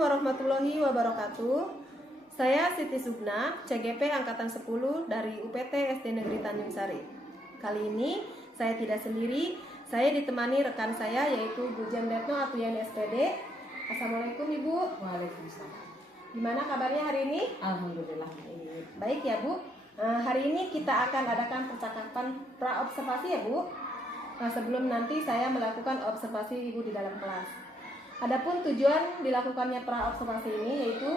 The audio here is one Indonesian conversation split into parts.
warahmatullahi wabarakatuh. Saya Siti Subna, CGP Angkatan 10 dari UPT SD Negeri Tanjung Sari. Kali ini saya tidak sendiri, saya ditemani rekan saya yaitu Bu Jamretno Atuyani SPD. Assalamualaikum Ibu. Waalaikumsalam. Gimana kabarnya hari ini? Alhamdulillah. Baik ya Bu. Hari ini kita akan adakan percakapan pra-observasi ya Bu. Sebelum nanti saya melakukan observasi Ibu di dalam kelas. Adapun tujuan dilakukannya pra-observasi ini yaitu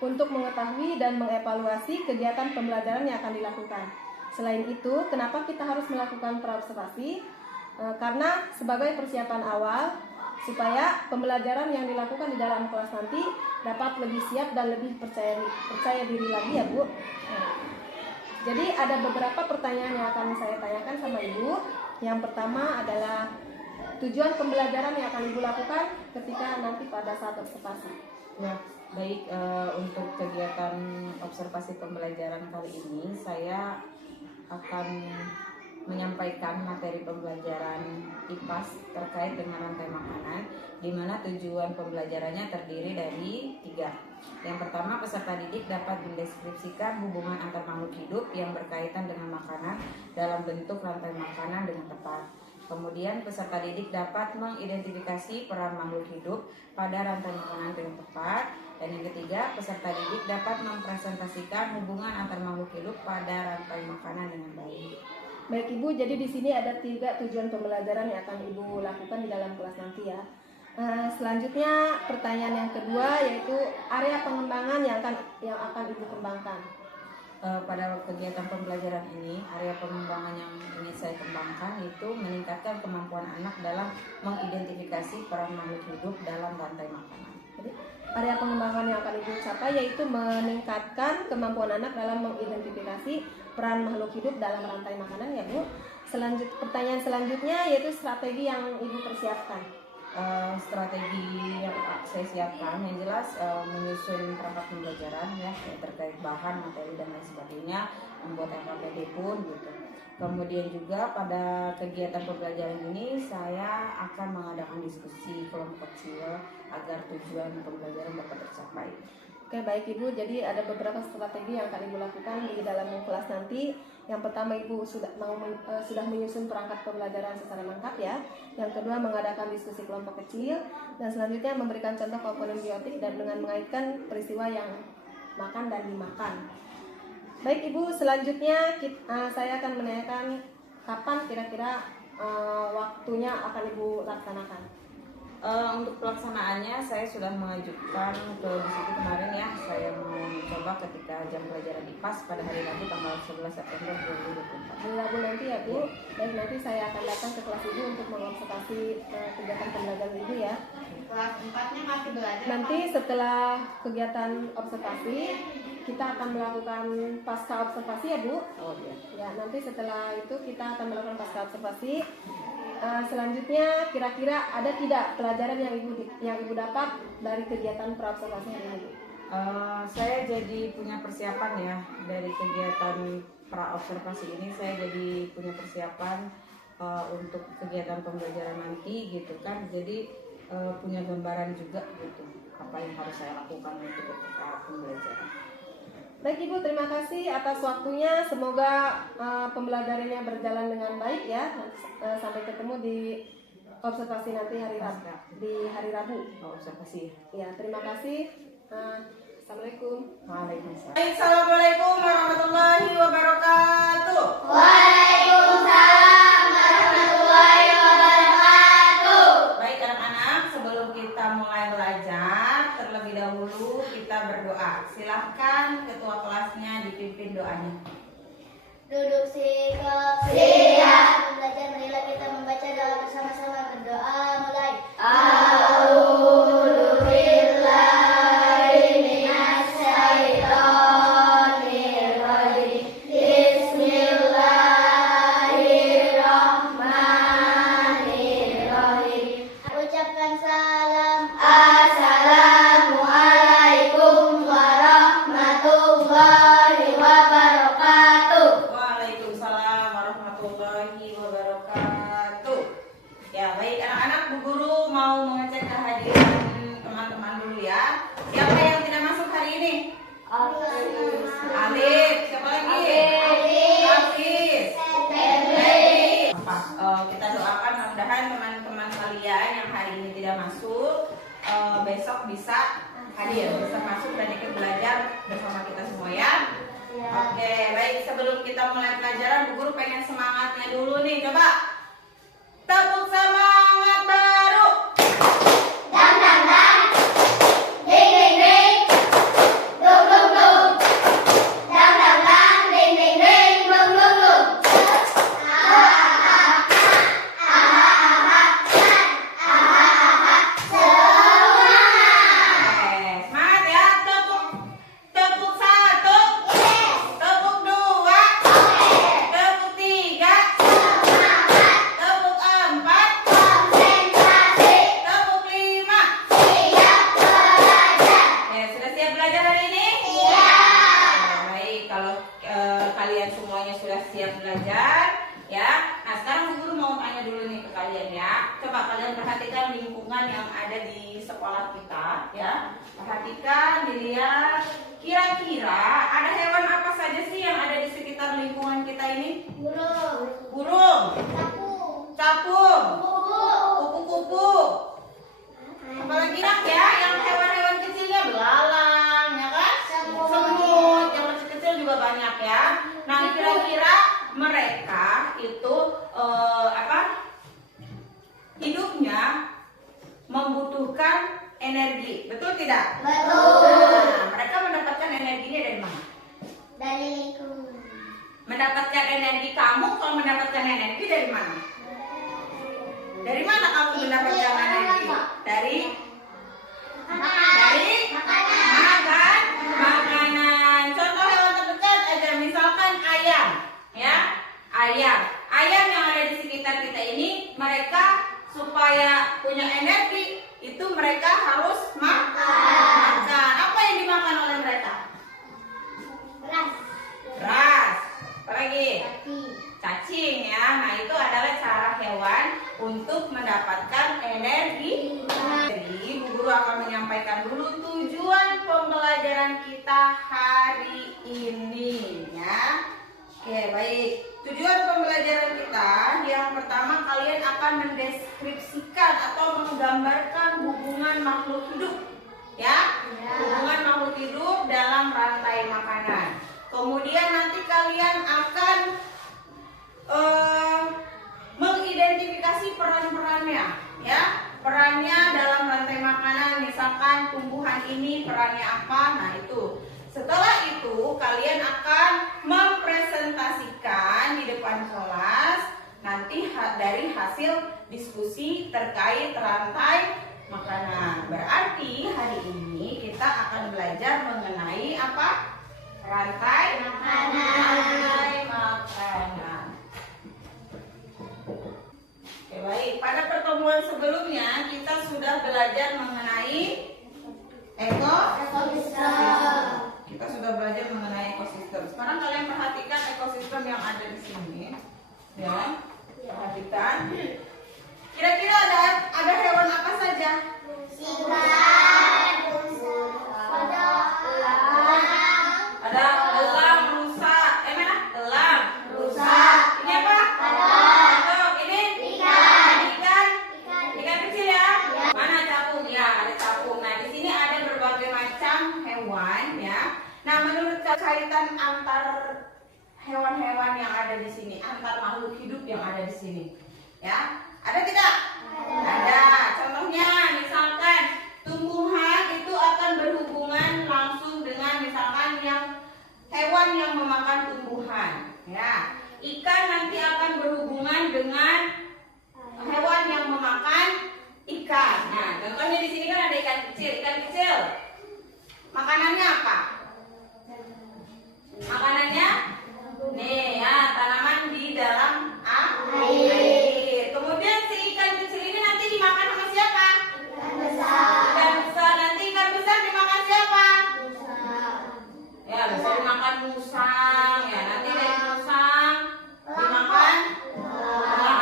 untuk mengetahui dan mengevaluasi kegiatan pembelajaran yang akan dilakukan. Selain itu, kenapa kita harus melakukan pra-observasi? Karena sebagai persiapan awal supaya pembelajaran yang dilakukan di dalam kelas nanti dapat lebih siap dan lebih percaya diri lagi ya Bu. Jadi ada beberapa pertanyaan yang akan saya tanyakan sama Ibu. Yang pertama adalah tujuan pembelajaran yang akan Ibu lakukan ketika nanti pada saat observasi. Ya, baik, untuk kegiatan observasi pembelajaran kali ini saya akan menyampaikan materi pembelajaran IPAS terkait dengan rantai makanan, di mana tujuan pembelajarannya terdiri dari 3. Yang pertama, peserta didik dapat mendeskripsikan hubungan antar makhluk hidup yang berkaitan dengan makanan dalam bentuk rantai makanan dengan tepat. Kemudian peserta didik dapat mengidentifikasi peran makhluk hidup pada rantai makanan dengan tepat. Dan yang ketiga, peserta didik dapat mempresentasikan hubungan antar makhluk hidup pada rantai makanan dengan baik. Baik Ibu, jadi di sini ada 3 tujuan pembelajaran yang akan Ibu lakukan di dalam kelas nanti ya. Selanjutnya pertanyaan yang kedua yaitu area pengembangan yang akan Ibu kembangkan. Pada kegiatan pembelajaran ini, area pengembangan yang ingin saya kembangkan itu meningkatkan kemampuan anak dalam mengidentifikasi peran makhluk hidup dalam rantai makanan. Jadi, area pengembangan yang akan Ibu capai yaitu meningkatkan kemampuan anak dalam mengidentifikasi peran makhluk hidup dalam rantai makanan ya Bu. Pertanyaan selanjutnya yaitu strategi yang Ibu persiapkan. Strategi yang saya siapkan yang jelas menyusun perangkat pembelajaran ya terkait bahan, materi dan lain sebagainya, membuat FAPD pun gitu. Kemudian juga pada kegiatan pembelajaran ini saya akan mengadakan diskusi kelompok kecil agar tujuan pembelajaran dapat tercapai. Oke baik Ibu, jadi ada beberapa strategi yang akan Ibu lakukan di dalam kelas nanti. Yang pertama Ibu sudah menyusun perangkat pembelajaran secara lengkap ya. Yang kedua mengadakan diskusi kelompok kecil. Dan selanjutnya memberikan contoh komponen biotik dan dengan mengaitkan peristiwa yang makan dan dimakan. Baik Ibu, selanjutnya saya akan menanyakan kapan kira-kira waktunya akan Ibu laksanakan. Untuk pelaksanaannya saya sudah mengajukan ke disitu kemarin ya. Saya mau mencoba ketika jam pelajaran IPAS pada hari Rabu tanggal 11 September 2024. Hari Rabu nanti ya Bu. Baik, nanti saya akan datang ke kelas Ibu untuk mengobservasi kegiatan pembelajaran Ibu ya. Kelas 4-nya masih belajar. Nanti setelah kegiatan observasi kita akan melakukan pasca observasi ya Bu. Oh iya. Ya, nanti setelah itu kita akan melakukan pasca observasi. Selanjutnya kira-kira ada tidak pelajaran yang Ibu dapat dari kegiatan pra-observasi hari ini? Saya jadi punya persiapan ya dari kegiatan pra-observasi ini. Saya jadi punya persiapan untuk kegiatan pembelajaran nanti gitu kan. Jadi punya gambaran juga gitu apa yang harus saya lakukan untuk ketika pembelajaran. Baik Ibu, terima kasih atas waktunya. Semoga pembelajarannya berjalan dengan baik ya. Sampai ketemu di observasi nanti di hari Rabu. Observasi. Ya, terima kasih. Assalamualaikum. Waalaikumsalam. Assalamualaikum warahmatullahi wabarakatuh. Waalaikumsalam warahmatullahi wabarakatuh. Baik anak-anak, sebelum kita mulai belajar, terlebih dahulu kita berdoa. Silahkan ketua kelasnya dipimpin doanya. Duduk sikap siap. Belajar marilah kita membaca doa bersama-sama. Berdoa mulai. A'udzu billahi minasy syaithanir rajim. Bismillahirrahmanirrahim. Ucapkan salam. Assalamualaikum warahmatullahi wabarakatuh. Waalaikumsalam warahmatullahi wabarakatuh. Ya, baik anak-anak, Bu Guru mau Siapa yang tidak masuk hari ini? Alif. Siapa lagi? Hafiz. Baik. Kita doakan mudah-mudahan teman-teman kalian yang hari ini tidak masuk besok bisa hadir, bisa masuk dan ikut belajar bersama kita semua ya. Oke, baik, sebelum kita mulai pelajaran, Bu Guru pengen semangatnya dulu nih. Coba tepuk semangat baru. Dang dang dang, ding ding ding, dung dung dung, dang dang dang, ding ding ding, dung dung dung. Oke, semangat ya. Tepuk satu, tepuk dua, tepuk tiga, tepuk empat, tepuk lima. Oke, sudah siap belajar hari ini? Baik, kalau kalian semuanya sudah siap belajar, ya. Nah, sekarang Bu Guru mau tanya dulu nih ke kalian ya. Coba kalian perhatikan lingkungan yang ada di sekolah kita, ya. Perhatikan, dilihat. Kira-kira ada hewan apa saja sih yang ada di sekitar lingkungan kita ini? Burung, capung, kupu-kupu. Apalagi nak ya, yang hewan-hewan kecilnya belalang, ya kan? Semut, yang kecil-kecil juga banyak ya. Nah, kira-kira mereka itu hidupnya membutuhkan energi, betul tidak? Nah, mereka mendapatkan energinya dari mana? Dari lingkungan. Mendapatkan energi kamu, kalau mendapatkan energi dari mana? Dari mana kamu mendapatkan energi? Dari makanan. Contoh hewan terdekat aja, misalkan ayam, ya. Ayam yang ada di sekitar kita ini, mereka supaya punya energi itu mereka harus makan. Apa yang dimakan oleh mereka? Beras. Apa lagi? Cacing ya. Nah, itu adalah cara hewan untuk mendapatkan energi. Jadi, Bu Guru akan menyampaikan dulu tujuan pembelajaran kita hari ini ya. Oke, baik. Tujuan pembelajaran kita yang pertama, kalian akan mendeskripsikan atau menggambarkan hubungan makhluk hidup ya. Hubungan makhluk hidup dalam rantai makanan. Kemudian nanti kalian akan mengidentifikasi peran-perannya ya. Perannya dalam rantai makanan, misalkan tumbuhan ini perannya apa. Nah, itu. Setelah itu kalian akan mempresentasikan di depan kelas nanti dari hasil diskusi terkait rantai makanan. Berarti hari ini kita akan belajar mengenai apa? Rantai makanan. Oke, baik. Pada pertemuan sebelumnya kita sudah belajar mengenai ekosistem. Kita sudah belajar mengenai ekosistem. Sekarang kalian perhatikan ekosistem yang ada di sini. Ya, perhatikan. Kira-kira ada hewan apa saja? Ada elang, rusa. Mana? Elang, rusa. Ini apa? Kodok. Ini? Ikan kecil ya? Mana capung? Ya, ada capung. Nah, di sini ada berbagai macam hewan ya. Nah, menurut kaitan antar hewan-hewan yang ada di sini, antar makhluk hidup yang ada di sini, ya, ada tidak? Ada. Contohnya, misalkan tumbuhan itu akan berhubungan langsung dengan misalkan yang hewan yang memakan tumbuhan, ya. Ikan nanti akan berhubungan dengan hewan yang memakan ikan. Nah, contohnya di sini kan ada ikan kecil. Ikan kecil, makanannya apa? Makanannya nih ya, tanaman di dalam air. Kemudian si ikan kecil ini nanti dimakan sama siapa? Ikan besar. Nanti ikan besar dimakan siapa? Ya, bisa dimakan musang ya. Nanti dari musang dimakan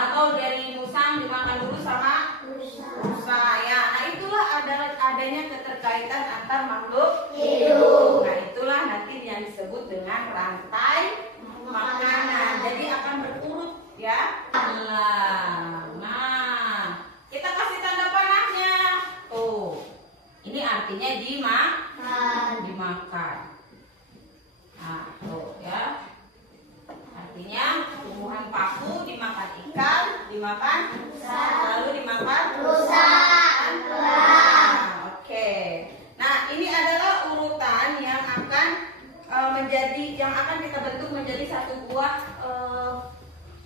atau dari musang dimakan dulu sama rusa ya. Nah, itulah ada adanya keterkaitan antar makhluk hidup. Nah, itulah nanti yang disebut dengan rantai makanan. Jadi akan berurut ya. Nah, kita kasih tanda panahnya. Tuh. Ini artinya dimakan. Nah, tuh ya. Artinya tumbuhan paku dimakan ikan, dimakan lalu dimakan Rusa. Nah, oke. Nah, ini adalah urutan yang akan kita bentuk menjadi satu buah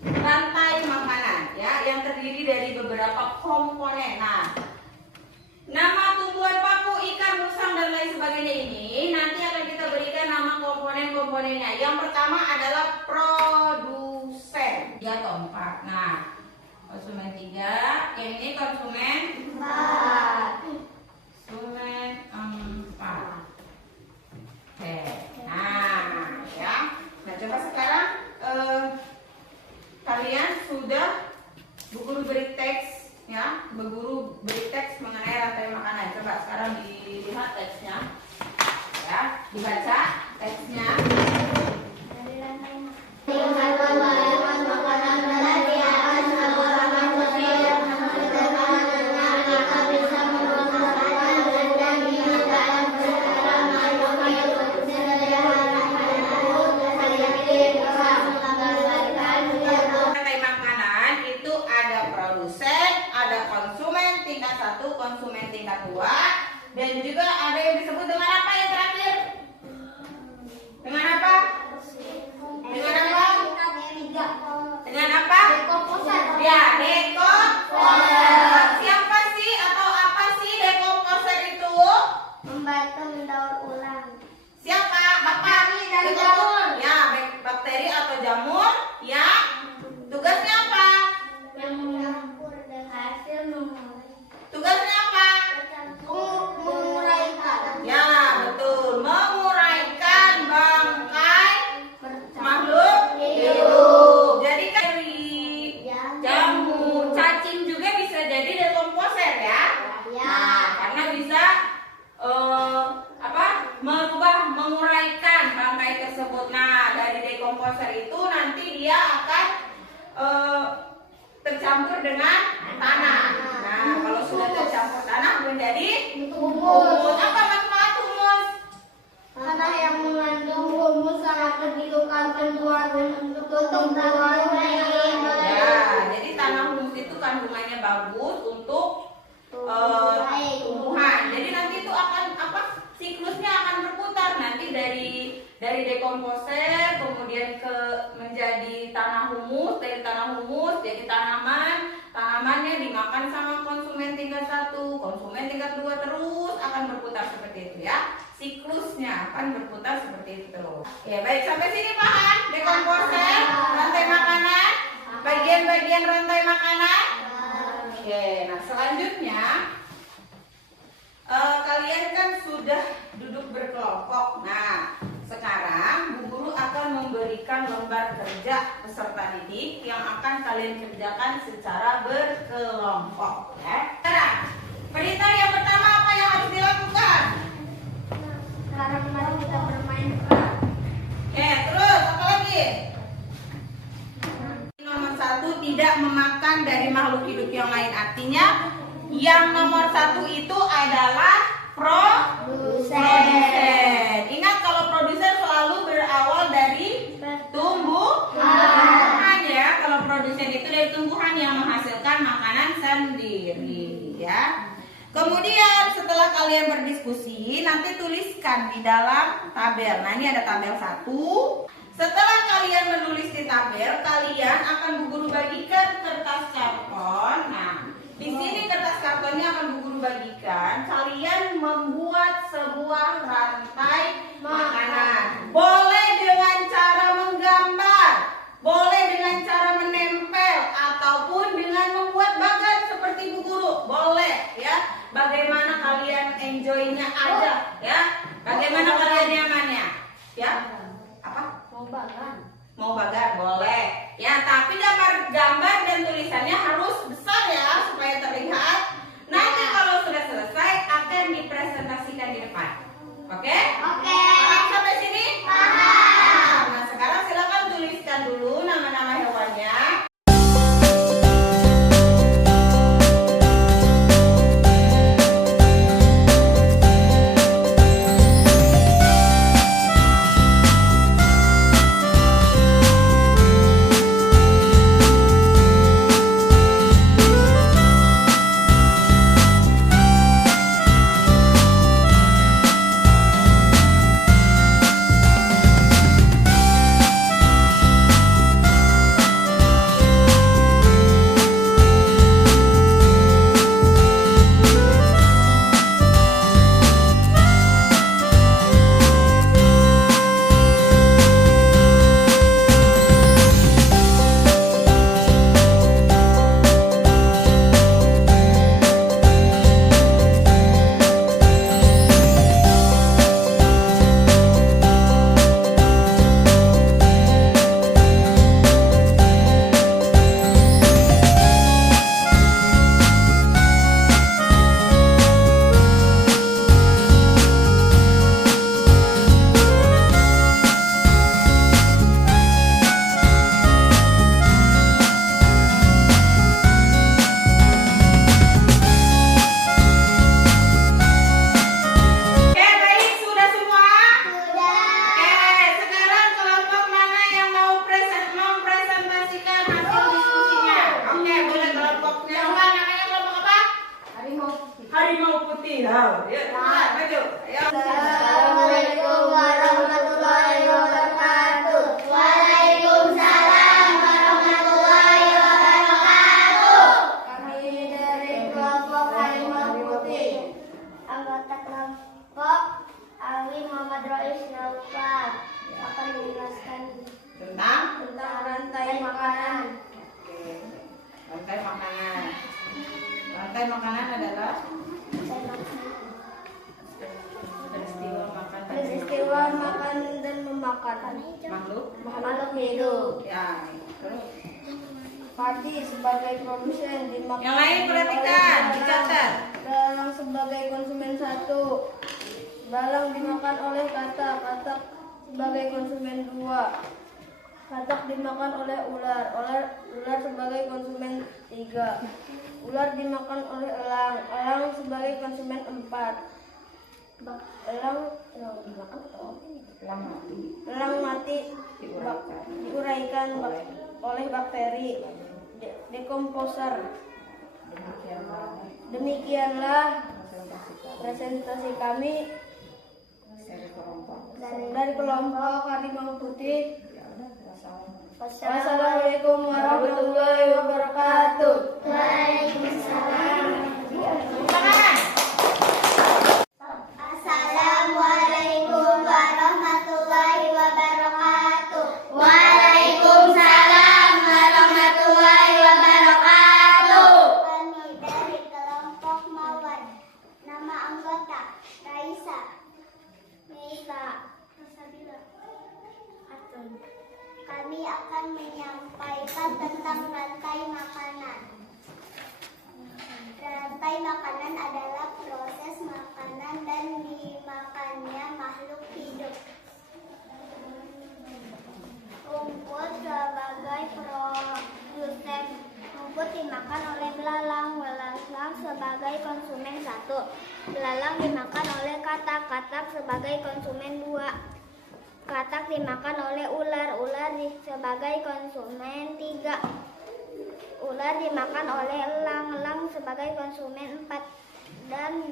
rantai makanan ya, yang terdiri dari beberapa komponen. Nah, nama tumbuhan paku, ikan, musang dan lain sebagainya ini nanti akan kita berikan nama komponen-komponennya. Yang pertama adalah produsen 3 atau 4. Nah, konsumen 3, yang ini konsumen 4. Oke. Nah, ya. Nah, coba sekarang kalian sudah Bu Guru beri teks ya, Bu Guru beri teks mengenai rantai makanan. Coba sekarang dilihat teksnya. Ya, dibaca teksnya. Rantai makanan itu ada produsen, ada konsumen tingkat 1, konsumen tingkat 2, dan juga ada yang disebut dengan apa yang terakhir? Dengan apa? Dengan apa? Dengan apa? Ya, dekomposer. Siapa sih atau apa sih dekomposer itu? Membantu mendaur ulang. Siapa? Bakteri dan jamur. Ya, bakteri atau jamur. Ya. Tugasnya apa? Yang mencampur dengan hasil mengurai. Tugasnya apa? Menguraikan. Ya, betul. Menguraikan bangkai makhluk hidup. Jadi kan jamur, cacing juga bisa jadi dekomposer ya. Nah, karena bisa menguraikan bangkai tersebut. Nah, dari dekomposer itu nanti dia akan tercampur dengan tanah. Nah, kalau sudah tercampur tanah menjadi humus. Apa manfaat humus? Tanah yang mengandung humus sangat dibutuhkan penjualan untuk tumbuhan. Ya, jadi tanah humus itu kandungannya bagus untuk tumbuhan. Jadi nanti itu akan siklusnya akan berputar nanti dari dekomposer kemudian menjadi tanah humus, dari tanah humus jadi tanamannya dimakan sama konsumen tingkat 1, konsumen tingkat 2, terus akan berputar seperti itu ya. Siklusnya akan berputar seperti itu. Ya, baik, sampai sini paham dekomposer, rantai makanan, bagian-bagian rantai makanan. Oke, nah selanjutnya kalian kan sudah duduk berkelompok. Nah, sekarang Bu Guru akan memberikan lembar kerja peserta didik yang akan kalian kerjakan secara berkelompok. Ya. Sekarang, Pelita yang pertama apa yang harus dilakukan? Sekarang mari kita bermain peran. Terus apa lagi? Nomor 1, tidak memakan dari makhluk hidup yang lain. Artinya yang nomor 1 itu adalah produsen. Ingat kalau produsen selalu berawal dari tumbuhan ya. Kalau produsen itu dari tumbuhan yang menghasilkan makanan sendiri ya. Kemudian setelah kalian berdiskusi, nanti tuliskan di dalam tabel. Nah, ini ada tabel 1. Setelah kalian menulis di tabel, kalian akan Bu Guru bagikan kertas karton. Nah, di sini kertas kartonnya akan Bu Guru bagikan. Kalian membuat sebuah rantai makanan. Boleh dengan cara menggambar, boleh dengan cara menempel, ataupun dengan membuat bagan seperti Bu Guru. Boleh ya. Bagaimana kalian enjoy-nya aja ya. Bagaimana kalian nyamannya? Ya. Apa? Mau bagan boleh ya, tapi gambar dan tulisannya harus besar ya supaya terlihat. Nanti kalau sudah selesai akan cepat maju. Ayo. Assalamualaikum warahmatullahi wabarakatuh. Waalaikumsalam warahmatullahi wabarakatuh. Kami dari kelompok Harimau Putih. Anggota kelompok Ali Muhammad Rois Naufal akan menjelaskan Tentang rantai makanan. rantai makanan. Rantai makanan adalah Peristiwa makan dan memakan makhluk hidup. Ya, terus. Padi sebagai produsen dimakan. Yang lain perhatikan, dicatat. Dalang sebagai konsumen satu. Dalang dimakan oleh katak. Katak sebagai konsumen dua. Katak dimakan oleh ular. Ular sebagai konsumen tiga. Ular dimakan oleh elang. Elang sebagai konsumen empat. Elang mati diuraikan oleh bakteri dekomposer. Demikianlah presentasi kami dari kelompok Harimau Putih. Wassalamualaikum warahmatullahi wabarakatuh. Waalaikumsalam. Assalamualaikum warahmatullahi wabarakatuh. Waalaikumsalam warahmatullahi wabarakatuh. Kami dari kelompok Mawar. Nama anggota Raisa, Nisa, Atun. Kami akan menyampaikan tentang rantai makanan. Rantai makanan adalah proses makanan dan dimakannya makhluk hidup. Rumput sebagai produsen. Rumput dimakan oleh belalang. Belalang sebagai konsumen satu. Belalang dimakan oleh katak. Katak sebagai konsumen dua. Katak dimakan oleh ular. Ular sebagai konsumen tiga. Ular dimakan oleh elang. Elang sebagai konsumen empat. Dan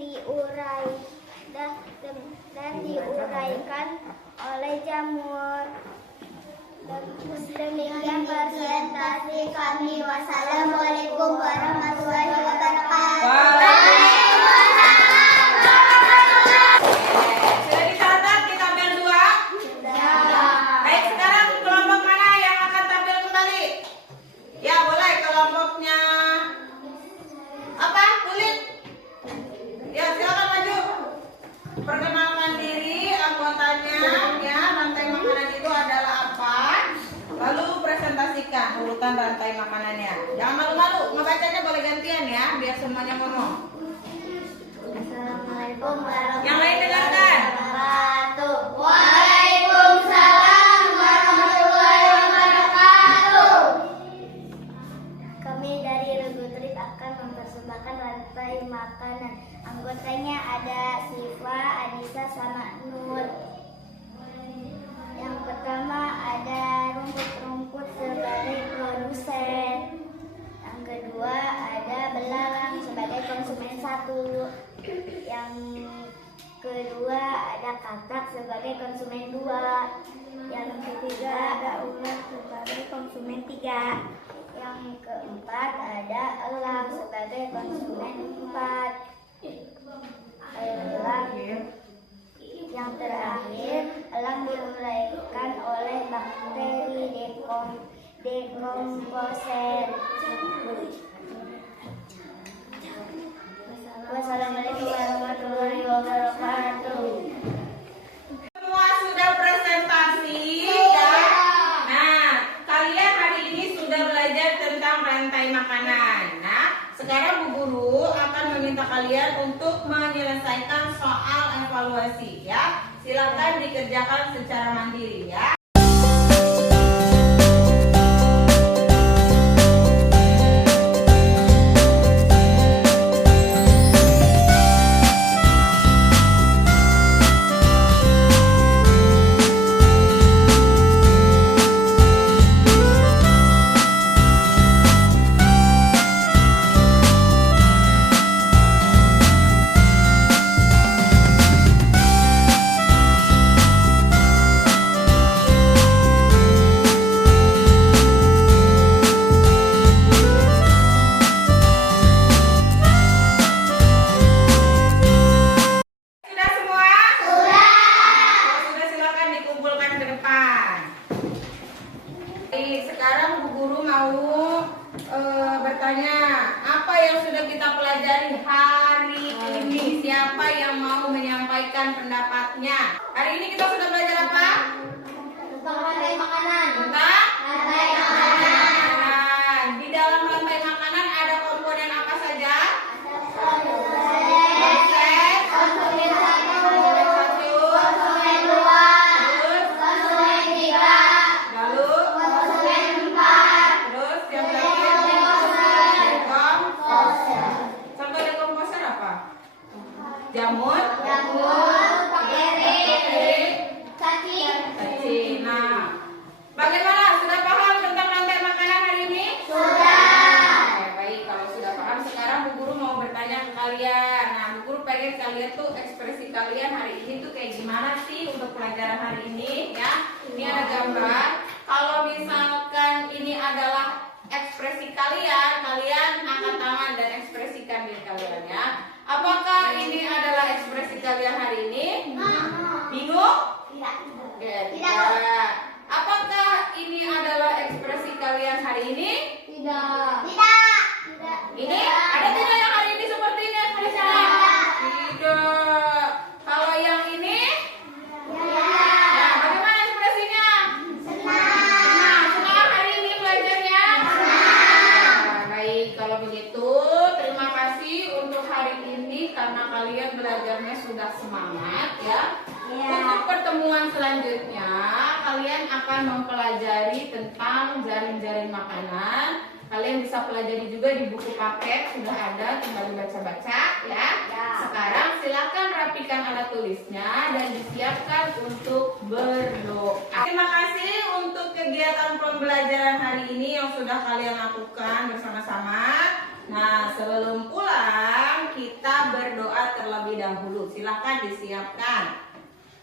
diuraikan oleh jamur. Demikian presentasi kami. Wassalamualaikum warahmatullahi wabarakatuh. Sudah dicatat di tabel 2? Baik, sekarang kelompok mana yang akan tampil kembali? Ya, boleh kelompoknya apa? Kulit. Ya, silakan maju. Perkenalkan diri anggotanya, ya, rantai makanan itu adalah apa? Lalu presentasikan urutan rantai makanannya. Jangan malu-malu, ngebacanya boleh gantian ya, biar semuanya ngomong. Assalamualaikum Yang lain dengarkan. wabarakatuh. Waalaikumsalam warahmatullahi wabarakatuh. Kami dari Regu Trip akan mempersembahkan rantai makanan. Anggotanya ada Siva, Anissa, sama Nur. Yang pertama ada rumput sebagai produsen. Yang kedua ada belalang sebagai konsumen satu. Yang kedua ada katak sebagai konsumen dua. Yang ketiga ada ular sebagai konsumen tiga. Yang keempat ada elang sebagai konsumen empat. Yang terakhir, elang diuraikan oleh bakteri dekomposer. Wassalamualaikum warahmatullahi wabarakatuh. Semua sudah presentasi ya. Nah, kalian hari ini sudah belajar tentang rantai makanan. Nah, sekarang Bu Guru akan meminta kalian untuk menyelesaikan soal evaluasi ya. Silakan dikerjakan secara mandiri ya. yang mau menyampaikan pendapatnya. Hari ini kita sudah belajar apa? Tentang rantai makanan. Tentang Rantai makanan. di dalam rantai makanan ada komponen apa saja? Proses konsumen 1, Komponen satu, konsumen 2, terus, konsumen 3, lalu, konsumen 4, terus yang terakhir dekomposer. Contoh dekomposer apa? Jamur, beri, cacing. cacing. Nah, bagaimana? Sudah paham tentang rantai makanan hari ini? Sudah. Oke, baik. Kalau sudah paham, sekarang Bu Guru mau bertanya ke kalian. Nah, Bu Guru pengen kalian tuh ekspresi kalian hari ini tuh kayak gimana sih untuk pelajaran hari ini, ya? Ini ada gambar. Kalau misalkan ini adalah ekspresi kalian, kalian angkat tangan dan ekspresikan diri kalian, ya. Apakah ini adalah ekspresi kalian hari ini? Bingung? Oke, tidak. Apakah ini adalah ekspresi kalian hari ini? Tidak. Ini ada tidak yang hari ini seperti ini ekspresinya? Tidak. Kalau yang ini? Nah, bagaimana ekspresinya? Senang. Senang hari ini belajarnya? Nah, baik. Kalau begitu, terima kasih untuk hari ini karena kalian belajarnya sudah semangat, ya. Untuk pertemuan selanjutnya, kalian akan mempelajari tentang jaring-jaring makanan. Kalian bisa pelajari juga di buku paket, sudah ada, tinggal dibaca-baca, ya. Sekarang silakan rapikan alat tulisnya dan disiapkan untuk berdoa. Terima kasih untuk kegiatan pembelajaran hari ini yang sudah kalian lakukan bersama-sama. Nah, sebelum pulang kita berdoa terlebih dahulu. Silakan disiapkan.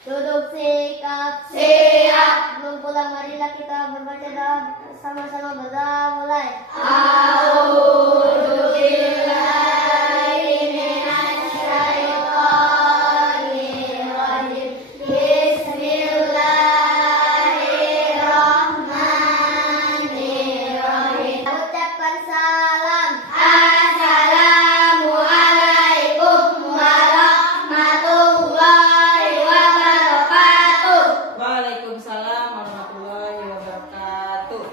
Duduk sikap siap. Belum pulang, marilah kita berbaca doa sama-sama. Berdoa mulai. A'udzu billahi minasyaitonir rajim. Bismillahirrahmanirrahim. Ucapkan salam. Assalamualaikum warahmatullahi wabarakatuh. Waalaikumsalam warahmatullahi wabarakatuh.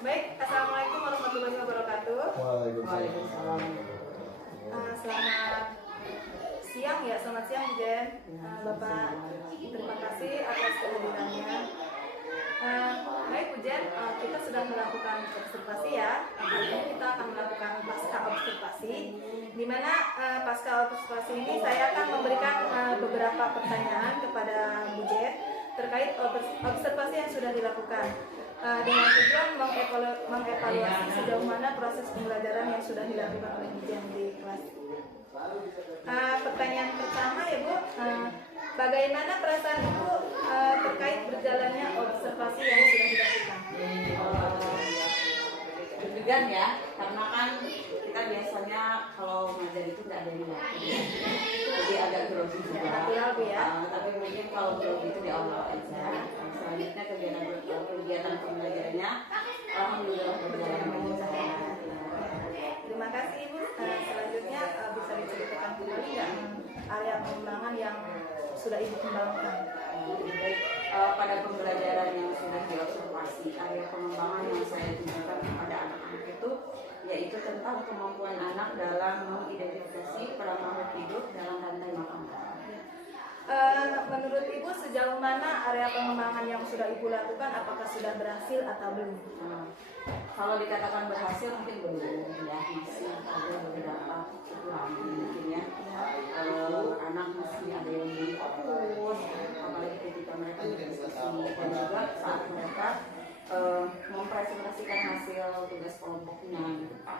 Baik, assalamualaikum warahmatullahi wabarakatuh. Waalaikumsalam. Selamat siang ya, selamat siang Bu Jen. Bapak, terima kasih atas kehadirannya. Baik Bu Jen, kita sudah melakukan observasi ya. Kali ini kita akan melakukan pasca observasi, di mana pasca observasi ini saya akan memberikan beberapa pertanyaan kepada Bu Jen terkait observasi yang sudah dilakukan. Dengan tujuan mengevaluasi sejauh mana proses pembelajaran yang sudah dilakukan oleh Bu Jen di kelas. Pertanyaan pertama ya Bu, bagaimana perasaan Ibu terkait berjalannya observasi yang sudah dilakukan? Deg-degan ya, karena kan kita biasanya kalau ngajar itu nggak ada di waktu, jadi agak grogi juga. Natural Bu ya. Tapi mungkin kalau grogi itu di awal aja. Selanjutnya kegiatan pembelajarannya, alhamdulillah berjalan dengan lancar. Terima kasih Ibu. Selanjutnya bisa diceritakan kembali nggak area pengembangan yang sudah Ibu kembangkan? Baik, pada pembelajaran yang sudah diobservasi, area pengembangan yang saya tunjukkan kepada anak-anak itu yaitu tentang kemampuan anak dalam mengidentifikasi peran makhluk hidup dalam rantai makanan. Menurut Ibu sejauh mana area pengembangan yang sudah Ibu lakukan, apakah sudah berhasil atau belum? Kalau dikatakan berhasil mungkin belum, ya masih ada beberapa kekurangan mungkin ya. Kalau anak masih ada yang belum fokus, apalagi ketika mereka berdiskusi dan juga saat mereka mempresentasikan hasil tugas kelompoknya di depan.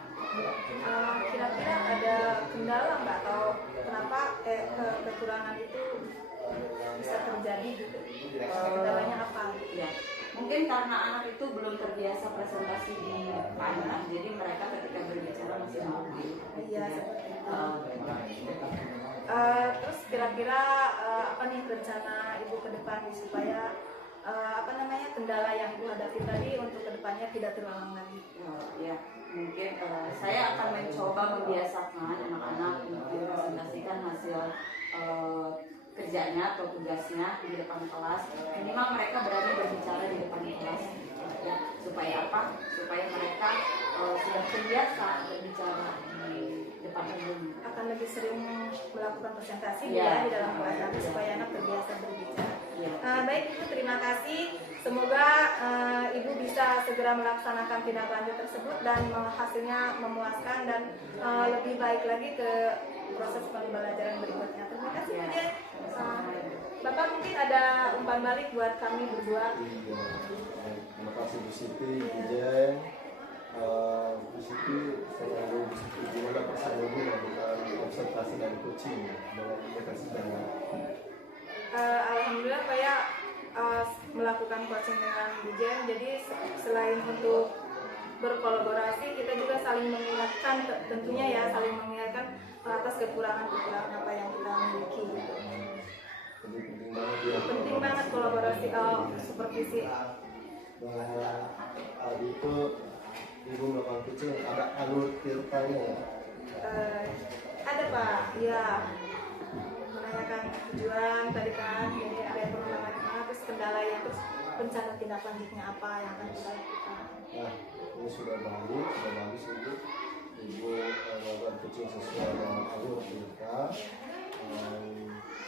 Kira-kira ada kendala nggak atau kenapa kekurangan itu bisa terjadi gitu? Kendalanya apa? Ya, mungkin karena anak itu belum terbiasa presentasi di depan, jadi mereka ketika berbicara masih malu. Iya, seperti itu. Terus kira-kira apa nih rencana Ibu ke depan supaya kendala yang Ibu hadapi tadi untuk kedepannya tidak terulang lagi? Ya, mungkin saya akan mencoba membiasakan anak-anak untuk mempresentasikan hasil kerjanya atau tugasnya di depan kelas. Minimal mereka berani berbicara di depan kelas, ya. Supaya apa? Supaya mereka sudah terbiasa berbicara di depan umum. Akan lebih sering melakukan presentasi Ya. di dalam kelas nanti supaya anak terbiasa berbicara. Ya. Baik Ibu, terima kasih. Semoga Ibu bisa segera melaksanakan tindak lanjut tersebut dan hasilnya memuaskan dan lebih baik lagi ke proses pembelajaran berikutnya. Terima kasih Bu Jen. Bapak mungkin ada umpan balik buat kami berdua. Iya, terima kasih Bu Siti, Bu Jen. Bu Siti, saya mau Bu Siti gimana perasaan Ibu melakukan observasi dan coaching dengan aplikasi Dana? Alhamdulillah saya melakukan coaching dengan Bu Jen. Jadi selain untuk berkolaborasi, kita juga saling mengingatkan, tentunya ya saling mengingatkan atas kekurangan-kekurangan apa yang kita miliki. Jadi penting banget ya. Penting banget kolaborasi supervisi. Nah, tadi itu Ibu melakukan coaching, ada alur ceritanya ya? Ada Pak, ya menanyakan tujuan tadi kan, jadi ada yang perlu mana, terus kendalanya, terus rencana tindak lanjutnya apa yang akan kita lakukan. Nah, ini sudah bagus Ibu. Ibu melakukan coaching sesuai dengan alur cerita.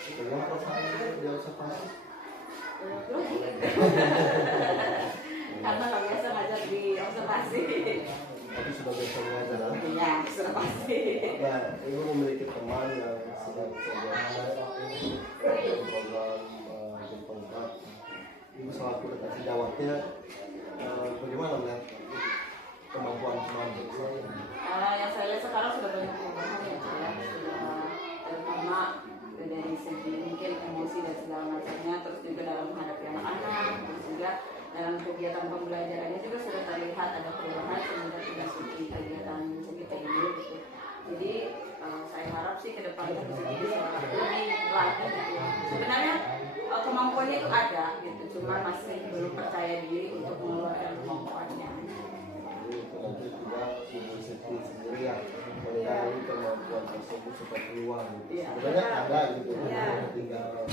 Bagaimana perasaan Ibu di observasi? Karena nggak biasa ngajar di observasi. Tapi sudah biasa mengajar. Ya, sudah pasti. Nah, Ibu memiliki teman yang sedang program berkontrak. Ibu selaku dekat sejawatnya, bagaimana melihat kemampuan teman bersama? Yang saya lihat sekarang sudah banyak perubahan ya, sudah terutama dari segi mungkin emosi dan segala macamnya, terus juga dalam menghadapi anak-anak, terus juga dalam kegiatan pembelajarannya juga sudah terlihat ada perubahan sehingga tidak seperti kegiatan kita ini gitu. Jadi saya harap sih ke depannya bisa lebih lagi gitu. Sebenarnya kemampuannya itu ada gitu, cuma masih belum percaya diri untuk mengeluarkan kemampuannya. Jadi itu nanti tidak Ibu Siti sendiri yang mencari kemampuan tersebut supaya keluar. Gitu. Iya. Sebenarnya ada gitu, Iya. tinggal.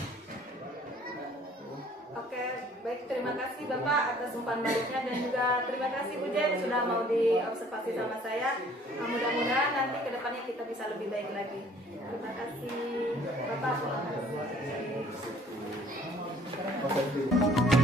Oke, baik, terima kasih Bapak atas umpan baliknya dan juga terima kasih Bu Jen sudah mau diobservasi sama saya. Mudah-mudahan nanti ke depannya kita bisa lebih baik lagi. Terima kasih Bapak. Terima kasih. Oke,